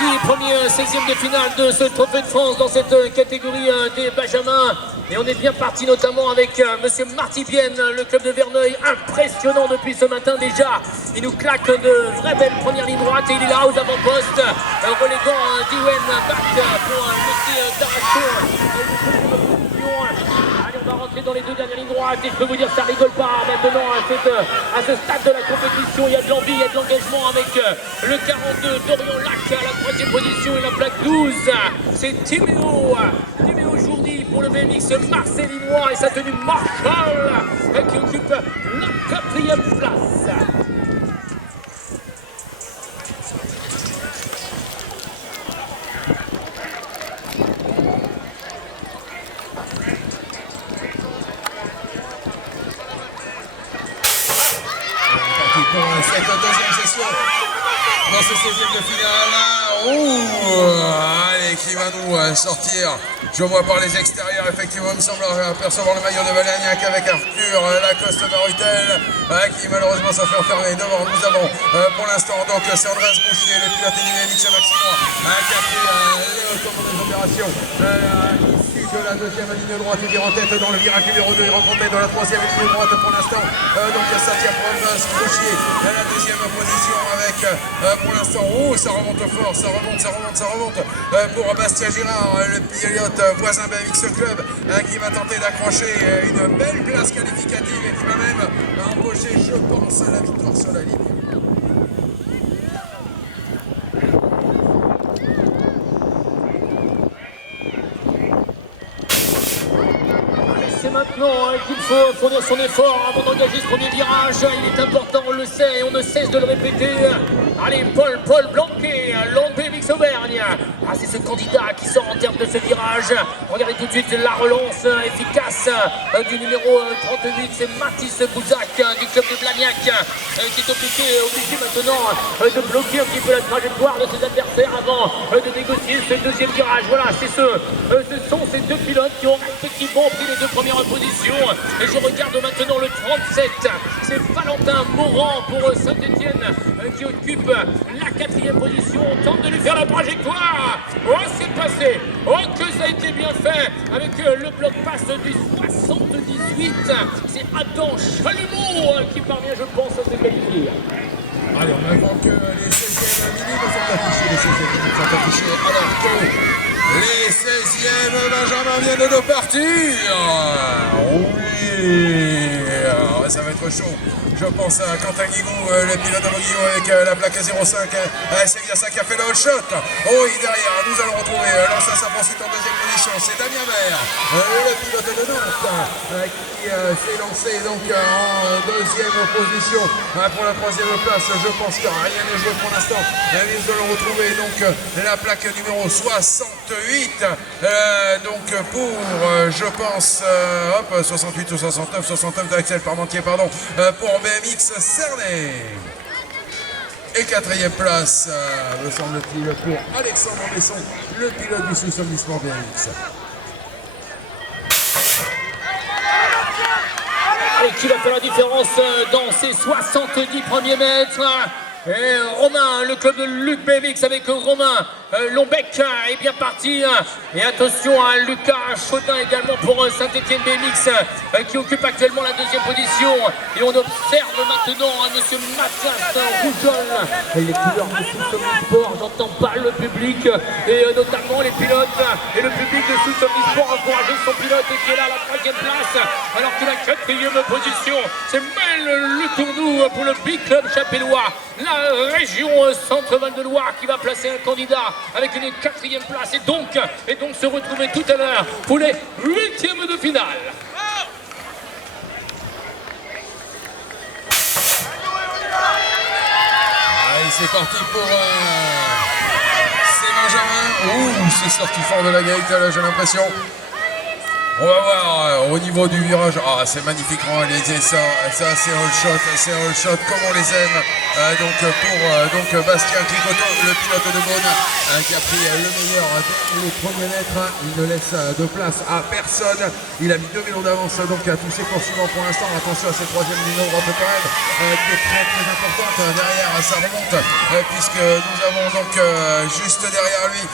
parti, premier 16e de finale de ce trophée de France dans cette catégorie des Benjamins. Et on est bien parti notamment avec monsieur Marty Bienne, le club de Verneuil, impressionnant depuis ce matin déjà. Il nous claque de vraies belles premières lignes droites et il est là aux avant-postes, reléguant Diwen back pour Lucie Darascourt. Allez, on va rentrer dans les deux dernières lignes droites et je peux vous dire ça rigole pas maintenant à ce stade de la compétition. Il y a de l'envie, il y a de l'engagement avec le 42 Dorian Lac à la troisième position et la plaque 12. C'est Timéo Jourdi pour le BMX marcelinois et sa tenue Marshall qui occupe la 4e place. Pour cette deuxième session dans ce 16e de finale. Allez, qui va nous sortir. Je vois par les extérieurs, effectivement, il me semble apercevoir le maillot de Valagnac avec Arthur Lacoste Marutel qui malheureusement s'est fait enfermer devant. Nous avons pour l'instant donc c'est Andrés Bouchier, le pilote du BMX Maximois qui a pris les commandes des opérations. De la deuxième ligne droite, il est en tête dans le virage numéro 2, il rencontre dans la troisième ligne droite pour l'instant. Donc Satya Bouchier à la deuxième position avec pour l'instant, ça remonte fort, ça remonte pour Bastien Girard, le pilote voisin BMX Club qui va tenter d'accrocher une belle place qualificative et qui va même empocher, je pense, la victoire sur la ligne. C'est maintenant qu'il faut fournir son effort avant d'engager ce premier virage. Il est important, on le sait et on ne cesse de le répéter. Allez, Paul Blanquet, Land BMX Auvergne. C'est ce candidat qui sort en termes de ce virage. Regardez tout de suite la relance efficace du numéro 38. C'est Mathis Bouzak du club de Blagnac qui est obligé maintenant de bloquer un petit peu la trajectoire de ses adversaires avant de négocier ce deuxième virage. Voilà, ce sont ces deux pilotes qui ont respectivement pris les deux premières positions. Et je regarde maintenant le 37. C'est Valentin Morand pour Saint-Etienne qui occupe la 4e position. On tente de lui faire la trajectoire. C'est passé. Que ça a été bien fait avec le bloc passe du 78. C'est Adam Chalumeau qui parvient, je pense, à se qualifier. Allez, on attend que les 16e minutes sont affichées. Les 16e minutes sont affichées alors que les 16e Benjamin viennent de partir. Oui, ça va être chaud. Je pense à Quentin Guigou, le pilote de Guigou avec la plaque 05. C'est bien ça qui a fait le shot. Derrière, nous allons retrouver l'ancien sa poursuite en deuxième position. C'est Damien Vert, le pilote de Nantes, qui s'est lancé donc en deuxième position pour la 3e place. Je pense que rien n'est joué pour l'instant. Nous allons retrouver donc la plaque numéro 68. Donc pour, je pense, 68 ou 69 d'Axel Parmentier, pardon, pour BMX Cernay. Et 4e place, me semble-t-il, pour Alexandre Besson, le pilote du sous-somnissement BMX. Et qui va faire la différence dans ces 70 premiers mètres. Et Romain, le club de Luc BMX avec Romain Lombec est bien parti. Et attention à Lucas Chaudin également pour Saint-Etienne BMX qui occupe actuellement la 2e position. Et on observe maintenant monsieur Mathias Rougeol. Et les couleurs de Sous-Somnisport, j'entends pas le public et notamment les pilotes et le public de Sous-Somnisport encourager son pilote qui est là à la 3e place. Alors que la 4e position, c'est Mel Le Tournou pour le Big Club Chapellois. La région Centre-Val de Loire qui va placer un candidat avec une 4e place et donc se retrouver tout à l'heure pour les 8e de finale. Allez, c'est parti pour ces Benjamins. C'est sorti fort de la gate là, j'ai l'impression. On va voir au niveau du virage. Ah, c'est magnifiquement réalisé ça. Ça, c'est all shot comme on les aime. Donc Bastien Clicoto, le pilote de Beaune, qui a pris le meilleur dès les premiers mètres. Il ne laisse de place à personne. Il a mis 2 vélos d'avance donc à tous ses poursuivants pour l'instant. Attention à ce troisième numéro quand même, qui est très très importante. Derrière, ça remonte, puisque nous avons donc juste derrière lui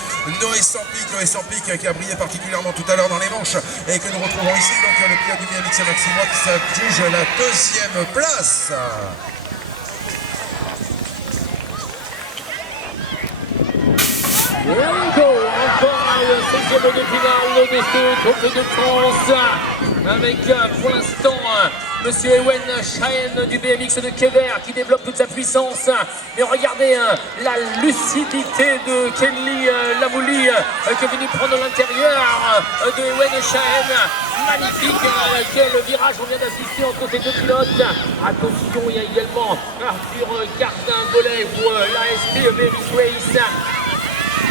Noé Sampic qui a brillé particulièrement tout à l'heure dans les manches et que nous retrouvons ici, donc le pilote du BMX Maximois qui juge la 2e place. Encore le 16e de finale de ce Tour de France avec pour l'instant Monsieur Ewen Schaen du BMX de Kever qui développe toute sa puissance. Mais regardez la lucidité de Kenley Lamouli qui est venu prendre l'intérieur de Ewen Schaen. Magnifique, quel virage on vient d'assister entre ces 2 pilotes. Attention, il y a également Arthur Cardin-Gollet pour l'ASP BMX Race.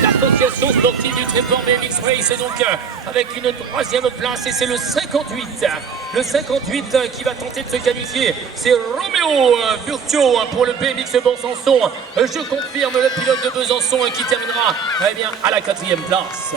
L'association sportive du Tréport BMX Race donc avec une 3e place et c'est le 58. Le 58 qui va tenter de se qualifier. C'est Roméo Burtio pour le BMX Besançon. Je confirme le pilote de Besançon qui terminera eh bien, à la 4e place.